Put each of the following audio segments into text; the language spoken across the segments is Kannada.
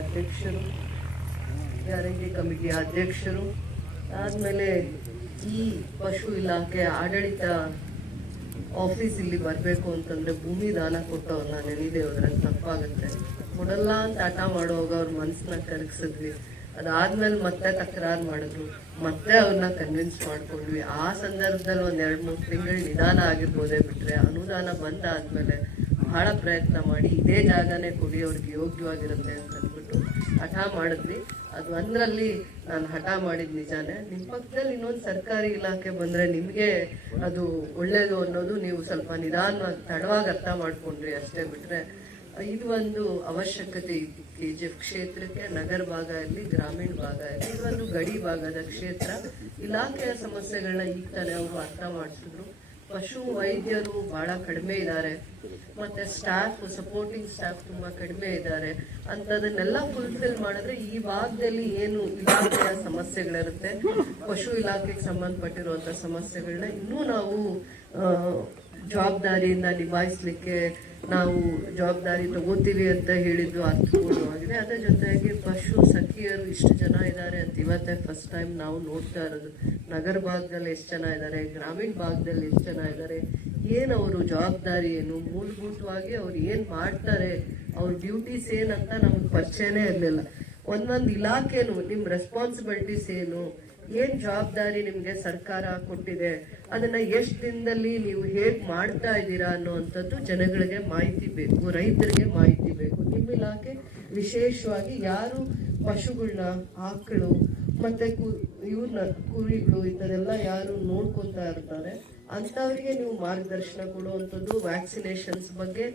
ಅಧ್ಯಕ್ಷರು, ಗ್ಯಾರಂಟಿ ಕಮಿಟಿಯ ಅಧ್ಯಕ್ಷರು, ಆದಮೇಲೆ ಈ ಪಶು ಇಲಾಖೆ ಆಡಳಿತ ಆಫೀಸ್ ಇಲ್ಲಿ ಬರಬೇಕು ಅಂತಂದ್ರೆ ಭೂಮಿ ದಾನ ಕೊಟ್ಟವ್ರನ್ನ ನೆನೆದೇವ್ರಂತ ತಪ್ಪಾಗುತ್ತೆ, ಕೊಡಲ್ಲ ಅಂತ ಹಠ ಮಾಡುವಾಗ ಅವ್ರ ಮನಸ್ಸನ್ನ ಕರಗಿಸಿದ್ವಿ. ಅದಾದ್ಮೇಲೆ ಮತ್ತೆ ತಕರಾರು ಮಾಡಿದ್ರು, ಮತ್ತೆ ಅವ್ರನ್ನ ಕನ್ವಿನ್ಸ್ ಮಾಡ್ಕೊಂಡ್ವಿ. ಆ ಸಂದರ್ಭದಲ್ಲಿ 2-3 ತಿಂಗಳು ನಿಧಾನ ಆಗಿರ್ಬೋದೇ ಬಿಟ್ರೆ, ಅನುದಾನ ಬಂದಾದ್ಮೇಲೆ ಬಹಳ ಪ್ರಯತ್ನ ಮಾಡಿ ಇದೇ ಜಾಗನೇ ಕೊಡಿ, ಅವ್ರಿಗೆ ಯೋಗ್ಯವಾಗಿರುತ್ತೆ ಅಂತ ಅಂದ್ಬಿಟ್ಟು ಹಠ ಮಾಡಿದ್ವಿ. ಅದು ಒಂದರಲ್ಲಿ ನಾನು ಹಠ ಮಾಡಿದ್ ನಿಜಾನೇ. ನಿಮ್ಮ ಪಕ್ಕದಲ್ಲಿ ಇನ್ನೊಂದು ಸರ್ಕಾರಿ ಇಲಾಖೆ ಬಂದ್ರೆ ನಿಮ್ಗೆ ಅದು ಒಳ್ಳೇದು ಅನ್ನೋದು ನೀವು ಸ್ವಲ್ಪ ನಿಧಾನವಾಗಿ ತಡವಾಗಿ ಅರ್ಥ ಮಾಡ್ಕೊಂಡ್ರಿ ಅಷ್ಟೇ. ಬಿಟ್ರೆ ಇದು ಒಂದು ಅವಶ್ಯಕತೆ ಇತ್ತು KGF ಕ್ಷೇತ್ರಕ್ಕೆ, ನಗರ ಭಾಗ ಇರಲಿ, ಗ್ರಾಮೀಣ ಭಾಗ ಇರಲಿ, ಇದೊಂದು ಗಡಿ ಭಾಗದ ಕ್ಷೇತ್ರ. ಇಲಾಖೆಯ ಸಮಸ್ಯೆಗಳನ್ನ ಈಗ ತಾನೇ ಅವರು ಅರ್ಥ ಮಾಡಿಸಿದ್ರು. ಪಶು ವೈದ್ಯರು ಬಹಳ ಕಡಿಮೆ ಇದ್ದಾರೆ, ಮತ್ತೆ ಸ್ಟಾಫ್, ಸಪೋರ್ಟಿಂಗ್ ಸ್ಟಾಫ್ ತುಂಬಾ ಕಡಿಮೆ ಇದ್ದಾರೆ. ಅಂತದನ್ನೆಲ್ಲ ಫುಲ್ಫಿಲ್ ಮಾಡಿದ್ರೆ ಈ ಭಾಗದಲ್ಲಿ ಏನು ಇಲಾಖೆಯ ಸಮಸ್ಯೆಗಳಿರುತ್ತೆ, ಪಶು ಇಲಾಖೆಗೆ ಸಂಬಂಧಪಟ್ಟಿರುವಂತ ಸಮಸ್ಯೆಗಳನ್ನ ಇನ್ನೂ ನಾವು ಜವಾಬ್ದಾರಿಯಿಂದ ನಿಭಾಯಿಸ್ಲಿಕ್ಕೆ ನಾವು ಜವಾಬ್ದಾರಿ ತಗೋತೀವಿ ಅಂತ ಹೇಳಿದ್ದು ಅರ್ಥಪೂರ್ಣವಾಗಿದೆ. ಅದರ ಜೊತೆಗೆ ಪಶು ಸಖಿಯರು ಇಷ್ಟು ಜನ ಇದ್ದಾರೆ ಅಂತ ಇವತ್ತೇ ಫಸ್ಟ್ ಟೈಮ್ ನಾವು ನೋಡ್ತಾ ಇರೋದು. ನಗರ ಭಾಗದಲ್ಲಿ ಎಷ್ಟು ಜನ ಇದ್ದಾರೆ, ಗ್ರಾಮೀಣ ಭಾಗದಲ್ಲಿ ಎಷ್ಟು ಜನ ಇದ್ದಾರೆ, ಏನು ಅವರು ಜವಾಬ್ದಾರಿ ಏನು, ಮೂಲಭೂತವಾಗಿ ಅವ್ರು ಏನು ಮಾಡ್ತಾರೆ, ಅವ್ರ ಡ್ಯೂಟೀಸ್ ಏನಂತ ನಮ್ಗೆ ಪರಿಚಯನೇ ಇರಲಿಲ್ಲ. ಒಂದೊಂದು ಇಲಾಖೆನು ನಿಮ್ಮ ರೆಸ್ಪಾನ್ಸಿಬಿಲಿಟೀಸ್ ಏನ್ ಜವಾಬ್ದಾರಿ ನಿಮ್ಗೆ ಸರ್ಕಾರ ಕೊಟ್ಟಿದೆ, ಅದನ್ನ ಎಷ್ಟು ದಿನದಲ್ಲಿ ನೀವು ಹೇಗ್ ಮಾಡ್ತಾ ಇದ್ದೀರಾ ಅನ್ನುವಂಥದ್ದು ಜನಗಳಿಗೆ ಮಾಹಿತಿ ಬೇಕು, ರೈತರಿಗೆ ಮಾಹಿತಿ ಬೇಕು. ನಿಮ್ಮ ಇಲಾಖೆ ವಿಶೇಷವಾಗಿ ಯಾರು ಪಶುಗಳನ್ನ, ಆಕಳು ಮತ್ತೆ ಇವ್ರನ್ನ ಕುರಿಗಳು ಇಂಥದೆಲ್ಲ ಯಾರು ನೋಡ್ಕೊತಾ ಇರ್ತಾರೆ ಅಂತವರಿಗೆ ನೀವು ಮಾರ್ಗದರ್ಶನ ಕೊಡುವಂಥದ್ದು, ವ್ಯಾಕ್ಸಿನೇಷನ್ಸ್ ಬಗ್ಗೆ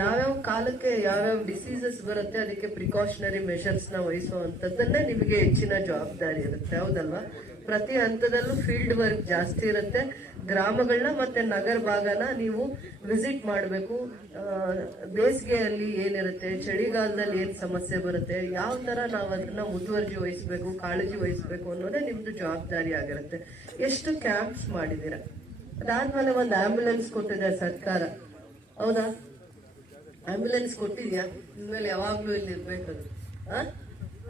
ಯಾವ್ಯಾವ ಕಾಲಕ್ಕೆ ಯಾವ್ಯಾವ ಡಿಸೀಸಸ್ ಬರುತ್ತೆ ಅದಕ್ಕೆ ಪ್ರಿಕಾಷನರಿ ಮೆಷರ್ಸ್ನ ವಹಿಸುವಂಥದ್ದನ್ನೇ ನಿಮಗೆ ಹೆಚ್ಚಿನ ಜವಾಬ್ದಾರಿ ಇರುತ್ತೆ, ಹೌದಲ್ವಾ? ಪ್ರತಿ ಹಂತದಲ್ಲೂ ಫೀಲ್ಡ್ ವರ್ಕ್ ಜಾಸ್ತಿ ಇರುತ್ತೆ. ಗ್ರಾಮಗಳನ್ನ ಮತ್ತೆ ನಗರ ಭಾಗನ ನೀವು ವಿಸಿಟ್ ಮಾಡಬೇಕು. ಬೇಸಿಗೆಯಲ್ಲಿ ಏನಿರುತ್ತೆ, ಚಳಿಗಾಲದಲ್ಲಿ ಏನ್ ಸಮಸ್ಯೆ ಬರುತ್ತೆ, ಯಾವ ತರ ನಾವು ಅದನ್ನ ಮುತುವರ್ಜಿ ವಹಿಸ್ಬೇಕು, ಕಾಳಜಿ ವಹಿಸ್ಬೇಕು ಅನ್ನೋದೇ ನಿಮ್ದು ಜವಾಬ್ದಾರಿ ಆಗಿರುತ್ತೆ. ಎಷ್ಟು ಕ್ಯಾಂಪ್ಸ್ ಮಾಡಿದ್ದೀರಾ? ಅದಾದ್ಮೇಲೆ ಒಂದು ಆಂಬ್ಯುಲೆನ್ಸ್ ಕೊಟ್ಟಿದೆ ಸರ್ಕಾರ, ಹೌದಾ? ಆಂಬ್ಯುಲೆನ್ಸ್ ಕೊಟ್ಟಿದ್ಯಾ? ಇನ್ಮೇಲೆ ಯಾವಾಗ್ಲೂ ಇಲ್ಲಿ ಇರ್ಬೇಕದು.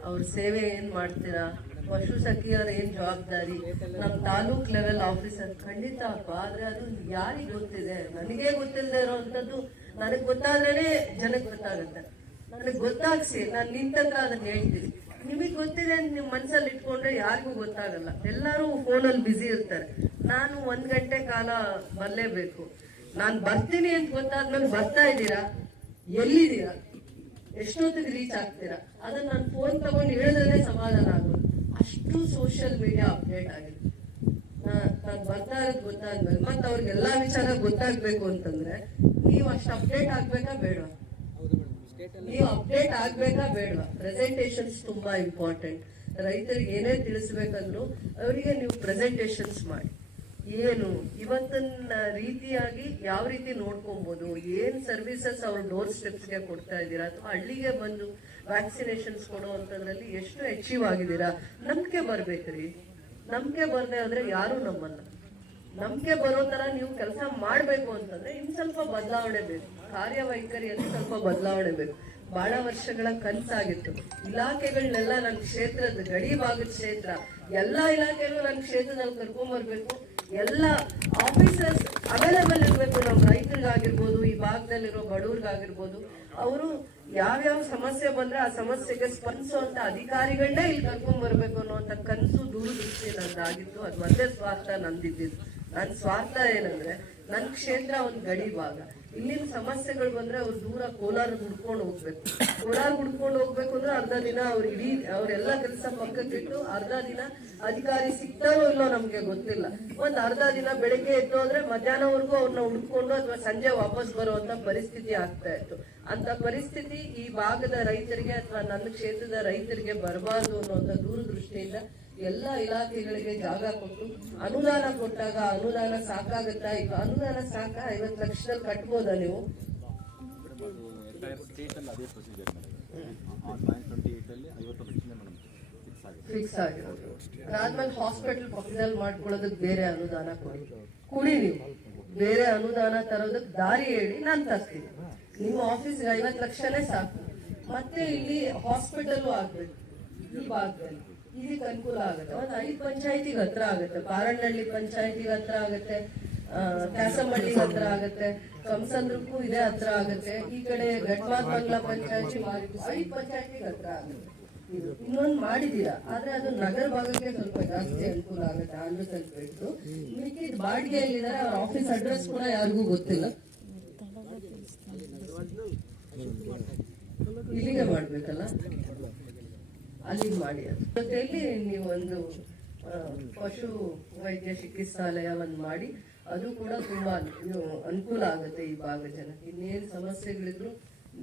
ಅವ್ರ ಸೇವೆ ಏನ್ ಮಾಡ್ತೀರಾ? ಪಶು ಸಖಿಯರ ಏನ್ ಜವಾಬ್ದಾರಿ? ನಮ್ ತಾಲೂಕ್ ಲೆವೆಲ್ ಆಫೀಸರ್ ಖಂಡಿತ ಅಪ್ಪ, ಆದ್ರೆ ಅದು ಯಾರಿಗೆ ಗೊತ್ತಿದೆ? ನನಗೆ ಗೊತ್ತಿಲ್ಲದೆ ಇರೋವಂಥದ್ದು ನನಗ್ ಗೊತ್ತಾದ್ರೇನೆ ಜನಕ್ಕೆ ಗೊತ್ತಾಗುತ್ತೆ. ನನಗ್ ಗೊತ್ತಾಗ್ಸಿ, ನಾನು ನಿಂತತ್ರ ಅದನ್ನ ಹೇಳ್ತೀನಿ. ನಿಮಗ್ ಗೊತ್ತಿದೆ ಅಂತ ನಿಮ್ ಮನ್ಸಲ್ಲಿ ಇಟ್ಕೊಂಡ್ರೆ ಯಾರಿಗೂ ಗೊತ್ತಾಗಲ್ಲ. ಎಲ್ಲರೂ ಫೋನಲ್ಲಿ ಬ್ಯುಸಿ ಇರ್ತಾರೆ. ನಾನು 1 ಗಂಟೆ ಕಾಲ ಬರ್ಲೇಬೇಕು, ನಾನು ಬರ್ತೀನಿ ಅಂತ ಗೊತ್ತಾದ್ಮೇಲೆ ಬರ್ತಾ ಇದ್ದೀರಾ, ಎಲ್ಲಿದ್ದೀರಾ, ಎಷ್ಟೊತ್ತಿಗೆ ರೀಚ್ ಆಗ್ತೀರಾ, ಅದನ್ನ ನಾನು ಫೋನ್ ತಗೊಂಡು ಹೇಳಿದ್ರೆ ಸಮಾಧಾನ ಆಗೋದು. ಅಷ್ಟು ಸೋಷಿಯಲ್ ಮೀಡಿಯಾ ಅಪ್ಡೇಟ್ ಆಗಿದೆ. ನಾನು ಬರ್ತಾ ಇರೋದು ಗೊತ್ತಾದ್ಮೇಲೆ ಮತ್ತೆ ಅವ್ರಿಗೆಲ್ಲಾ ವಿಚಾರ ಗೊತ್ತಾಗ್ಬೇಕು ಅಂತಂದ್ರೆ ನೀವು ಅಷ್ಟು ಅಪ್ಡೇಟ್ ಆಗ್ಬೇಕಾ ಬೇಡವಾ? ನೀವು ಅಪ್ಡೇಟ್ ಆಗ್ಬೇಕಾ ಬೇಡವಾ? ಪ್ರೆಸೆಂಟೇಷನ್ಸ್ ತುಂಬಾ ಇಂಪಾರ್ಟೆಂಟ್. ರೈತರಿಗೆ ಏನೇ ತಿಳಿಸ್ಬೇಕಂದ್ರು ಅವರಿಗೆ ನೀವು ಪ್ರೆಸೆಂಟೇಷನ್ಸ್ ಮಾಡಿ. ಏನು ಇವತ್ತಿನ ರೀತಿಯಾಗಿ ಯಾವ ರೀತಿ ನೋಡ್ಕೊಬಹುದು, ಏನ್ ಸರ್ವಿಸಸ್ ಅವ್ರ ಡೋರ್ ಸ್ಟೆಪ್ಸ್ಗೆ ಕೊಡ್ತಾ ಇದ್ದೀರಾ, ಅಥವಾ ಹಳ್ಳಿಗೆ ಬಂದು ವ್ಯಾಕ್ಸಿನೇಷನ್ಸ್ ಕೊಡುವಂತದ್ರಲ್ಲಿ ಎಷ್ಟು ಅಚೀವ್ ಆಗಿದ್ದೀರಾ? ನಂಬಿಕೆ ಬರ್ಬೇಕ್ರಿ. ನಂಬಿಕೆ ಬರ್ದೆ ಆದ್ರೆ ಯಾರು ನಮ್ಮನ್ನ. ನಂಬಿಕೆ ಬರೋ ತರ ನೀವು ಕೆಲಸ ಮಾಡ್ಬೇಕು ಅಂತಂದ್ರೆ ಇನ್ ಸ್ವಲ್ಪ ಬದಲಾವಣೆ ಬೇಕು, ಕಾರ್ಯವೈಖರಿಯಲ್ಲಿ ಸ್ವಲ್ಪ ಬದಲಾವಣೆ ಬೇಕು. ಬಹಳ ವರ್ಷಗಳ ಕನಸಾಗಿತ್ತು. ಇಲಾಖೆಗಳನ್ನೆಲ್ಲ ನನ್ನ ಕ್ಷೇತ್ರದ ಗಡಿ ಭಾಗದ ಕ್ಷೇತ್ರ, ಎಲ್ಲಾ ಇಲಾಖೆಯಲ್ಲೂ ನನ್ನ ಕ್ಷೇತ್ರದಲ್ಲಿ ಕರ್ಕೊಂಡ್ಬರ್ಬೇಕು. ಎಲ್ಲ ಆಫೀಸರ್ಸ್ ಅವೈಲೇಬಲ್ ಇರ್ಬೇಕು. ನಮ್ಮ ರೈತರಿಗಾಗಿರ್ಬೋದು, ಈ ಭಾಗದಲ್ಲಿರೋ ಬಡವ್ರಿಗಾಗಿರ್ಬೋದು, ಅವರು ಯಾವ್ಯಾವ ಸಮಸ್ಯೆ ಬಂದ್ರೆ ಆ ಸಮಸ್ಯೆಗೆ ಸ್ಪಂದಿಸುವಂತ ಅಧಿಕಾರಿಗಳನ್ನೇ ಇಲ್ಲಿ ಕರ್ಕೊಂಡ್ ಬರ್ಬೇಕು ಅನ್ನುವಂತ ಕನಸು ದೂರದೃಷ್ಟಿ ನಂದಾಗಿತ್ತು. ಅದು ಒಂದೇ ಸ್ವಾರ್ಥ ನಂದಿದ್ದು. ನನ್ನ ಸ್ವಾರ್ಥ ಏನಂದ್ರೆ ನನ್ನ ಕ್ಷೇತ್ರ ಒಂದು ಗಡಿ ಭಾಗ, ಇಲ್ಲಿನ ಸಮಸ್ಯೆಗಳು ಬಂದ್ರೆ ಅವ್ರು ದೂರ ಕೋಲಾರ ಹುಡ್ಕೊಂಡು ಹೋಗ್ಬೇಕು. ಕೋಲಾರ ಹುಡ್ಕೊಂಡು ಹೋಗ್ಬೇಕು ಅಂದ್ರೆ ಅರ್ಧ ದಿನ ಅವ್ರೆಲ್ಲ ಕೆಲಸ ಪಕ್ಕಕ್ಕಿಟ್ಟು ಅರ್ಧ ದಿನ ಅಧಿಕಾರಿ ಸಿಗ್ತಾರೋ ಇಲ್ಲೋ ನಮ್ಗೆ ಗೊತ್ತಿಲ್ಲ. ಒಂದ್ ಅರ್ಧ ದಿನ ಬೆಳಿಗ್ಗೆ ಎದ್ದು ಹೋದ್ರೆ ಮಧ್ಯಾಹ್ನವರೆಗೂ ಅವ್ರನ್ನ ಹುಡ್ಕೊಂಡು ಅಥವಾ ಸಂಜೆ ವಾಪಸ್ ಬರುವಂತ ಪರಿಸ್ಥಿತಿ ಆಗ್ತಾ ಇತ್ತು. ಅಂತ ಪರಿಸ್ಥಿತಿ ಈ ಭಾಗದ ರೈತರಿಗೆ ಅಥವಾ ನನ್ನ ಕ್ಷೇತ್ರದ ರೈತರಿಗೆ ಬರಬಾರ್ದು ಅನ್ನುವಂಥ ದೂರದೃಷ್ಟಿಯಿಂದ ಎಲ್ಲ ಇಲಾಖೆಗಳಿಗೆ ಜಾಗ ಕೊಟ್ಟು ಅನುದಾನ ಕೊಟ್ಟಾಗ ಅನುದಾನ ಸಾಕಾಗುತ್ತಾ? ಈಗ ಅನುದಾನ ಸಾಕ? 50 ಲಕ್ಷದಲ್ಲಿ ಕಟ್ಬೋದಾ ನೀವು? ಫಿಕ್ಸ್ ಆಗಿರೋದು. ಅದಾದ್ಮೇಲೆ ಹಾಸ್ಪಿಟಲ್ ಪಕ್ಕದಲ್ಲಿ ಮಾಡ್ಕೊಳ್ಳೋದಕ್ಕೆ ಬೇರೆ ಅನುದಾನ ಕೊಡಿ ನೀವು. ಬೇರೆ ಅನುದಾನ ತರೋದಕ್ಕೆ ದಾರಿ ಹೇಳಿ, ನಾನು ತರ್ತೀನಿ. ನಿಮ್ಮ ಆಫೀಸ್ಗೆ 50 ಲಕ್ಷನೇ ಸಾಕು. ಮತ್ತೆ ಇಲ್ಲಿ ಹಾಸ್ಪಿಟಲ್ ಆಗ್ಬೇಕು ಈ ಭಾಗದಲ್ಲಿ, ಇದಕ್ಕೆ ಅನುಕೂಲ ಆಗುತ್ತೆ. ಒಂದು 5 ಪಂಚಾಯತಿಗೆ ಹತ್ರ ಆಗುತ್ತೆ, ಕಾರಣಹಳ್ಳಿ ಪಂಚಾಯತಿಗೆ ಹತ್ರ ಆಗುತ್ತೆ, ಕ್ಯಾಸಂಬಳ್ಳಿಗೆ ಹತ್ರ ಆಗುತ್ತೆ, ಕಂಸಂದ್ರಕ್ಕೂ ಇದೇ ಹತ್ರ ಆಗುತ್ತೆ, ಈ ಕಡೆ ಗಟ್ಮಾತ್ ಬಂಗ್ಲಾ ಪಂಚಾಯತಿ 5 ಪಂಚಾಯತಿಗೆ ಹತ್ರ ಆಗುತ್ತೆ. ಇದು ಇನ್ನೊಂದು ಮಾಡಿದೀರಾ, ಆದ್ರೆ ಅದು ನಗರ ಭಾಗಕ್ಕೆ ಸ್ವಲ್ಪ ಜಾಸ್ತಿ ಅನುಕೂಲ ಆಗುತ್ತೆ. ಆಂಧ್ರ ಬಿಟ್ಟು ಮಿಕ್ಕಿದ ಬಾಡಿಗೆಯಲ್ಲಿದ್ದಾರೆ, ಅವ್ರ ಆಫೀಸ್ ಅಡ್ರೆಸ್ ಕೂಡ ಯಾರಿಗೂ ಗೊತ್ತಿಲ್ಲ. ಇಲ್ಲಿಗೆ ಮಾಡ್ಬೇಕಲ್ಲ, ಅಲ್ಲಿಗೆ ಮಾಡಿ. ಜೊತೆಯಲ್ಲಿ ನೀವೊಂದು ಪಶು ವೈದ್ಯ ಚಿಕಿತ್ಸಾಲಯವನ್ನು ಮಾಡಿ, ಅದು ಕೂಡ ತುಂಬಾ ಅನುಕೂಲ ಆಗುತ್ತೆ ಈ ಭಾಗ ಜನಕ್ಕೆ. ಇನ್ನೇನು ಸಮಸ್ಯೆಗಳಿದ್ರು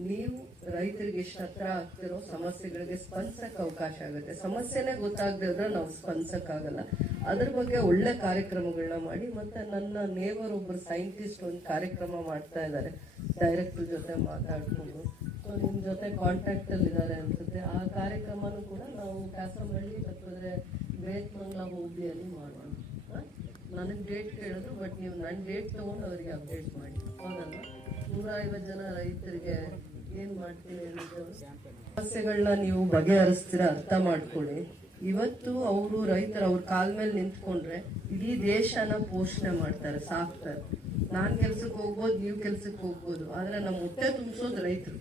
ನೀವು ರೈತರಿಗೆ ಎಷ್ಟು ಹತ್ರ ಆಗ್ತಿರೋ ಸಮಸ್ಯೆಗಳಿಗೆ ಸ್ಪಂದಿಸಕ್ಕೆ ಅವಕಾಶ ಆಗುತ್ತೆ. ಸಮಸ್ಯೆನೇ ಗೊತ್ತಾಗದೆ ಹೋದ್ರೆ ನಾವು ಸ್ಪಂದಿಸಕ್ಕಾಗಲ್ಲ. ಅದ್ರ ಬಗ್ಗೆ ಒಳ್ಳೆ ಕಾರ್ಯಕ್ರಮಗಳನ್ನ ಮಾಡಿ. ಮತ್ತೆ ನನ್ನ ನೇವರ್ ಒಬ್ರು ಸೈಂಟಿಸ್ಟ್ ಒಂದು ಕಾರ್ಯಕ್ರಮ ಮಾಡ್ತಾ ಇದ್ದಾರೆ, ಡೈರೆಕ್ಟರ್ ಜೊತೆ ಮಾತಾಡ್ಕೊಂಡು. ಸೊ ನಿಮ್ ಜೊತೆ ಕಾಂಟ್ಯಾಕ್ಟ್ ಅಲ್ಲಿ ಇದ್ದಾರೆ ಅನ್ಸುತ್ತೆ. ಆ ಕಾರ್ಯಕ್ರಮನೂ ಕೂಡ ನಾವು ಕ್ಯಾಸಂಬಳ್ಳಿ ತಪ್ಪಿದ್ರೆ ಬೇತ್ಮಂಗ್ಲಾ ಹೋಬಳಿಯಲ್ಲಿ ಮಾಡೋಣ. ನನಗೆ ಡೇಟ್ ಕೇಳಿದ್ರು, ಬಟ್ ನೀವು ನನ್ನ ಡೇಟ್ ತಗೊಂಡು ಅವರಿಗೆ ಅಪ್ಡೇಟ್ ಮಾಡಿ. ಹೌದಲ್ಲ, 150 ಜನ ರೈತರಿಗೆ ಏನ್ ಮಾಡ್ತೀವಿ ಸಮಸ್ಯೆಗಳನ್ನ ನೀವು ಬಗೆಹರಿಸ್ತೀರ, ಅರ್ಥ ಮಾಡ್ಕೊಳ್ಳಿ. ಇವತ್ತು ಅವರು ರೈತರು ಅವ್ರ ಕಾಲ ಮೇಲೆ ನಿಂತ್ಕೊಂಡ್ರೆ ಇಡೀ ದೇಶನ ಪೋಷಣೆ ಮಾಡ್ತಾರೆ, ಸಾಕ್ತಾರೆ. ನಾನ್ ಕೆಲ್ಸಕ್ಕೆ ಹೋಗ್ಬೋದು, ನೀವು ಕೆಲ್ಸಕ್ಕೆ ಹೋಗ್ಬೋದು, ಆದ್ರೆ ನಮ್ಮ ಹೊಟ್ಟೆ ತುಂಬಿಸೋದು ರೈತರು.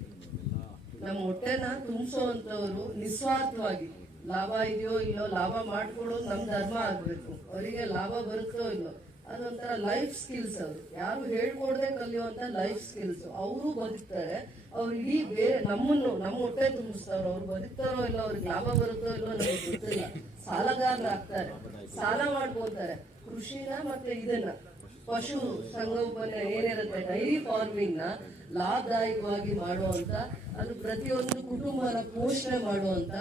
ನಮ್ಮ ಹೊಟ್ಟೆನ ತುಂಬಿಸೋಂಥವ್ರು ನಿಸ್ವಾರ್ಥವಾಗಿ, ಲಾಭ ಇದೆಯೋ ಇಲ್ಲೋ ಲಾಭ ಮಾಡ್ಕೊಡೋದು ನಮ್ ಧರ್ಮ ಆಗ್ಬೇಕು. ಅವರಿಗೆ ಲಾಭ ಬರುತ್ತೋ ಇಲ್ಲೋ, ಅದೊಂಥರ ಲೈಫ್ ಸ್ಕಿಲ್ಸ್. ಅದು ಯಾರು ಹೇಳ್ಕೊಡದೆ ಕಲಿಯುವಂತ ಲೈಫ್ ಸ್ಕಿಲ್ಸ್. ಅವರು ಬದುಕ್ತಾರೆ, ಅವ್ರು ಇಡೀ ಬೇರೆ ನಮ್ಮ ಹೊಟ್ಟೆ ತುಂಬಿಸ್ತಾರ. ಅವ್ರು ಬದುಕ್ತಾರೋ ಇಲ್ಲ, ಅವ್ರಿಗೆ ಲಾಭ ಬರುತ್ತೋ ಇಲ್ಲೋ ನಮಗೆ ಗೊತ್ತಿಲ್ಲ. ಸಾಲಗಾರರಾಗ್ತಾರೆ, ಸಾಲ ಮಾಡ್ಕೊತಾರೆ. ಕೃಷಿನ ಮತ್ತೆ ಇದನ್ನ ಪಶು ಸಂಗೋಪನೆ ಏನಿರುತ್ತೆ, ಡೈರಿ ಫಾರ್ಮಿಂಗ್ ನ ಲಾಭದಾಯಕವಾಗಿ ಮಾಡುವಂತ, ಅದು ಪ್ರತಿಯೊಂದು ಕುಟುಂಬನ ಪೋಷಣೆ ಮಾಡುವಂತ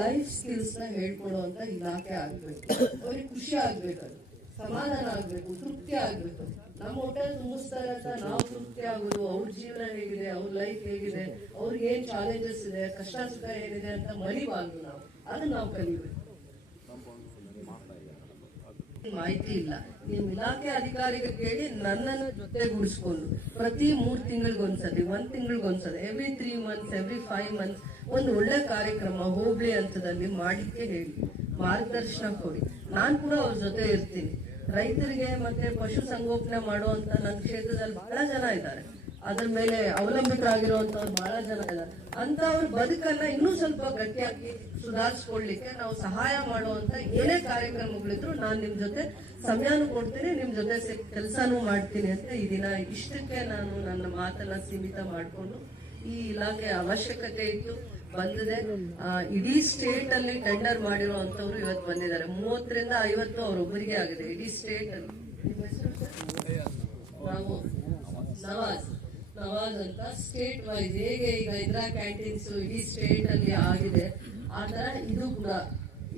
ಲೈಫ್ ಸ್ಕಿಲ್ಸ್ ನ ಹೇಳ್ಕೊಡುವಂತ ಇಲಾಖೆ ಆಗ್ಬೇಕು. ಅವ್ರಿಗೆ ಖುಷಿ ಆಗ್ಬೇಕು, ಅದು ಸಮಾಧಾನ ಆಗ್ಬೇಕು, ತೃಪ್ತಿ ಆಗ್ಬೇಕು. ನಮ್ಮ ಹೊಟ್ಟೆ ತುಂಬಿಸ್ತಾರೆ ಅಂತ ನಾವು ತೃಪ್ತಿ ಆಗುದು, ಅವ್ರ ಜೀವನ ಹೇಗಿದೆ, ಅವ್ರ ಲೈಫ್ ಹೇಗಿದೆ, ಅವ್ರಿಗೆ ಏನ್ ಚಾಲೆಂಜಸ್ ಇದೆ, ಕಷ್ಟ ಸುಖ ಏನಿದೆ ಅಂತ ಮರಿಬಾರ್ದು. ನಾವು ಅದನ್ನ ನಾವು ಕಲಿಬೇಕು. ಮಾಹಿತಿ ಇಲ್ಲ, ನೀವು ಇಲಾಖೆ ಅಧಿಕಾರಿಗೆ ಕೇಳಿ ನನ್ನನ್ನು ಜೊತೆಗೂಡಿಸ್ಕೊಂಡು ಪ್ರತಿ 3 ತಿಂಗಳಿಗೊಂದ್ಸತಿ, 1 ತಿಂಗಳಿಗೊಂದ್ಸತಿ, ಎವ್ರಿ 3 ಮಂತ್ಸ್, ಎವ್ರಿ 5 ಮಂತ್ಸ್ ಒಂದು ಒಳ್ಳೆ ಕಾರ್ಯಕ್ರಮ ಹೋಬಳಿ ಹಂತದಲ್ಲಿ ಮಾಡಿಕ್ಕೆ ಹೇಳಿ, ಮಾರ್ಗದರ್ಶನ ಕೊಡಿ. ನಾನ್ ಕೂಡ ಅವ್ರ ಜೊತೆ ಇರ್ತೀನಿ. ರೈತರಿಗೆ ಮತ್ತೆ ಪಶು ಸಂಗೋಪನೆ ಮಾಡುವಂತ ನನ್ನ ಕ್ಷೇತ್ರದಲ್ಲಿ ಬಹಳ ಜನ ಇದ್ದಾರೆ, ಅದ್ರ ಮೇಲೆ ಅವಲಂಬಿತರಾಗಿರುವಂತವ್ರು ಬಹಳ ಜನ ಇದ್ದಾರೆ. ಅಂತ ಅವ್ರ ಬದುಕನ್ನ ಇನ್ನೂ ಸ್ವಲ್ಪ ಗಟ್ಟಿಯಾಗಿ ಸುಧಾರಿಸ್ಕೊಳ್ಲಿಕ್ಕೆ ನಾವು ಸಹಾಯ ಮಾಡುವಂತ ಏನೇ ಕಾರ್ಯಕ್ರಮಗಳಿದ್ರು ನಾನು ನಿಮ್ ಜೊತೆ ಸಮಯನೂ ಕೊಡ್ತೀನಿ, ನಿಮ್ ಜೊತೆ ಕೆಲಸನೂ ಮಾಡ್ತೀನಿ ಅಂತ ಈ ದಿನ ಇಷ್ಟಕ್ಕೆ ನಾನು ನನ್ನ ಮಾತನ್ನ ಸೀಮಿತ ಮಾಡಿಕೊಂಡು, ಈ ಇಲಾಖೆ ಅವಶ್ಯಕತೆ ಇತ್ತು, ಬಂದಿದೆ. ಇಡೀ ಸ್ಟೇಟ್ ಅಲ್ಲಿ ಟೆಂಡರ್ ಮಾಡಿರುವಂತವ್ರು ಇವತ್ತು ಬಂದಿದ್ದಾರೆ. 30ರಿಂದ 50 ಅವರೊಬ್ಬರಿಗೆ ಆಗಿದೆ ಇಡೀ ಸ್ಟೇಟ್ ಅಲ್ಲಿ. ನಾವು ನವಾಜ್ ಅಂತ ಸ್ಟೇಟ್ ವೈಸ್ ಹೇಗೆ ಈಗ ಇಂದಿರಾ ಕ್ಯಾಂಟೀನ್ಸ್ ಇಡೀ ಸ್ಟೇಟ್ ಅಲ್ಲಿ ಆಗಿದೆ, ಆ ತರ ಇದು ಕೂಡ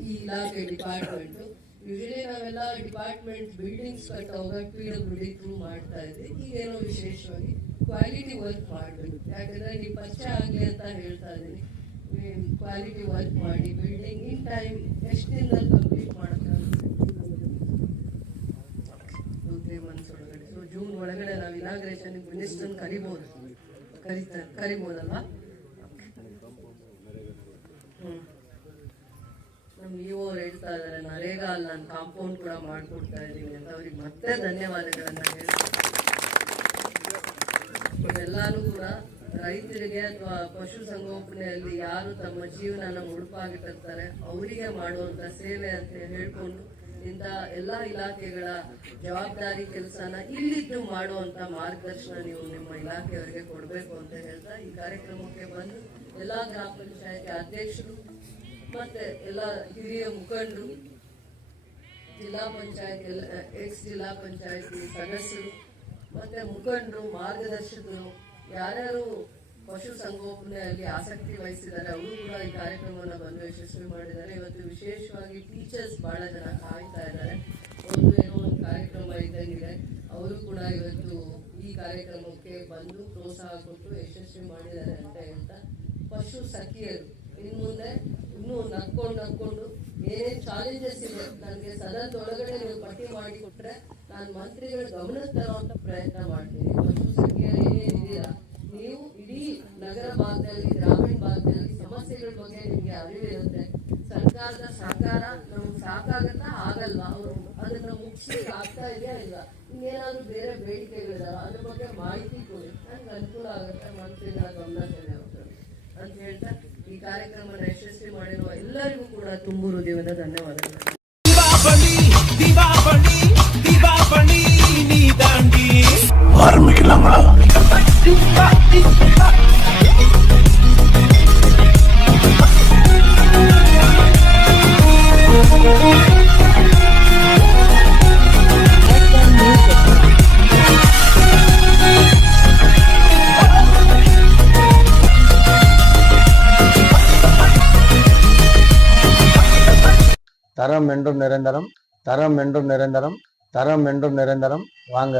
ಈ ಇಲಾಖೆ ಡಿಪಾರ್ಟ್ಮೆಂಟ್. ಯೂಶಲಿ ನಾವೆಲ್ಲ ಡಿಪಾರ್ಟ್ಮೆಂಟ್ ಬಿಲ್ಡಿಂಗ್ಸ್ ಕಟ್ಟೋವಾಗ PWD ಥ್ರೂ ಮಾಡ್ತಾ ಇದ್ವಿ. ಈಗೇನೋ ವಿಶೇಷವಾಗಿ ಕ್ವಾಲಿಟಿ ವರ್ಕ್ ಮಾಡಬೇಕು. ಯಾಕಂದ್ರೆ ನೀವು ಪರಿಚಯ ಆಗ್ಲಿ ಅಂತ ಹೇಳ್ತಾ ಇದೀನಿ. ಕ್ವಾಲಿಟಿ ವರ್ಕ್ ಮಾಡಿ ಬಿಲ್ಡಿಂಗ್ ಇನ್ ಟೈಮ್ ಎಷ್ಟು ದಿನದಲ್ಲಿ ಕಂಪ್ಲೀಟ್ ಮಾಡೋಕ್ಕಾಗುತ್ತೆ? 2-3 ಮಂತ್ಸ್ ಒಳಗಡೆ. ಸೊ ಜೂನ್ ಒಳಗಡೆ ನಾವು ಇನಾಗ್ರೇಷನ್ ಮಿನಿಸ್ಟರ್ ಕರಿಬೋದಲ್ವಾ? ನಮ್ ಇಒ ಹೇಳ್ತಾ ಇದಾರೆ ನರೇಗಾ ಅಲ್ಲಿ ನಾನು ಕಾಂಪೌಂಡ್ ಕೂಡ ಮಾಡ್ಕೊಡ್ತಾ ಇದ್ದೀನಿ ಅಂತ. ಅವ್ರಿಗೆ ಮತ್ತೆ ಧನ್ಯವಾದಗಳನ್ನ ಹೇಳ್ತೀನಿ. ಎಲ್ಲಾನು ಕೂಡ ರೈತರಿಗೆ ಅಥವಾ ಪಶು ಸಂಗೋಪನೆಯಲ್ಲಿ ಯಾರು ತಮ್ಮ ಜೀವನನ ಮುಡುಪಾಗಿಟ್ಟಿರ್ತಾರೆ ಅವರಿಗೆ ಮಾಡುವಂತ ಸೇವೆ ಅಂತ ಹೇಳ್ಕೊಂಡು ಇಂಥ ಎಲ್ಲಾ ಇಲಾಖೆಗಳ ಜವಾಬ್ದಾರಿ ಕೆಲಸನ ಇಲ್ಲಿದ್ದು ಮಾಡುವಂತ ಮಾರ್ಗದರ್ಶನ ನೀವು ನಿಮ್ಮ ಇಲಾಖೆಯವರಿಗೆ ಕೊಡಬೇಕು ಅಂತ ಹೇಳ್ತಾ ಈ ಕಾರ್ಯಕ್ರಮಕ್ಕೆ ಬಂದು ಎಲ್ಲಾ ಗ್ರಾಮ ಪಂಚಾಯತಿ ಅಧ್ಯಕ್ಷರು ಮತ್ತೆ ಎಲ್ಲ ಹಿರಿಯ ಮುಖಂಡರು, ಜಿಲ್ಲಾ ಪಂಚಾಯತ್ ಎಕ್ಸ್ ಜಿಲ್ಲಾ ಪಂಚಾಯತಿ ಸದಸ್ಯರು ಮತ್ತೆ ಮುಖಂಡರು, ಮಾರ್ಗದರ್ಶಕರು, ಯಾರ್ಯಾರು ಪಶು ಸಂಗೋಪನೆಯಲ್ಲಿ ಆಸಕ್ತಿ ವಹಿಸಿದ್ದಾರೆ ಅವರು ಕೂಡ ಈ ಕಾರ್ಯಕ್ರಮವನ್ನು ಬಂದು ಯಶಸ್ವಿ ಮಾಡಿದ್ದಾರೆ. ಇವತ್ತು ವಿಶೇಷವಾಗಿ ಟೀಚರ್ಸ್ ಬಹಳ ಜನ ಕಾಯ್ತಾ ಇದ್ದಾರೆ. ಅವರು ಏನೋ ಒಂದು ಕಾರ್ಯಕ್ರಮ ಇದ್ದಂಗಿದೆ, ಅವರು ಕೂಡ ಇವತ್ತು ಈ ಕಾರ್ಯಕ್ರಮಕ್ಕೆ ಬಂದು ಪ್ರೋತ್ಸಾಹ ಕೊಟ್ಟು ಯಶಸ್ವಿ ಮಾಡಿದ್ದಾರೆ ಅಂತ ಹೇಳ್ತಾ, ಪಶು ಸಖಿಯರು ಇನ್ನು ಮುಂದೆ ಇನ್ನೂ ನಕ್ಕೊಂಡು ಏನೇನ್ ಚಾಲೆಂಜಸ್ ಇದೆ ನನಗೆ ಸದನದೊಳಗಡೆ ನೀವು ಪಟ್ಟಿ ಮಾಡಿ ಕೊಟ್ರೆ ನಾನು ಮಂತ್ರಿಗಳ ಗಮನಕ್ಕೆ ತರುವಂತ ಪ್ರಯತ್ನ ಮಾಡ್ತೀನಿ. ಪಶು ಸಖಿಯರು ಏನೇನಿದೆಯಾ ನೀವು ಇಡೀ ನಗರ ಭಾಗದಲ್ಲಿ, ಗ್ರಾಮೀಣ ಭಾಗದಲ್ಲಿ ಸಮಸ್ಯೆಗಳ ಬಗ್ಗೆ ನಿಮ್ಗೆ ಅರಿವಿರುತ್ತೆ. ಸರ್ಕಾರದ ಸಹಕಾರ ನಮ್ಗೆ ಸಾಕಾಗತ್ತಾ ಆಗಲ್ವಾ, ಅವರು ಅದನ್ನ ಮುಗಿಸ್ಲಿಕ್ಕೆ ಆಗ್ತಾ ಇದೆಯಾ ಇಲ್ಲ, ಇನ್ನೇನಾದ್ರೂ ಬೇರೆ ಬೇಡಿಕೆಗಳಿದಾವ ಅದ್ರ ಬಗ್ಗೆ ಮಾಹಿತಿ ಕೊಡಿ, ನನ್ಗೆ ಅನುಕೂಲ ಆಗುತ್ತೆ ಮಂತ್ರಿಗಳ ಗಮನ ಸೆಳೆಯೋದು ಅಂತ ಹೇಳ್ತಾ ಈ ಕಾರ್ಯಕ್ರಮನ ಯಶಸ್ವಿ ಮಾಡಿರುವ ಎಲ್ಲರಿಗೂ ಕೂಡ ತುಂಬು ಹೃದಯದ ಧನ್ಯವಾದಗಳು. தரம் என்றும் நிரந்தரம், தரம் என்றும் நிரந்தரம், தரம் என்றும் நிரந்தரம். வாங்க.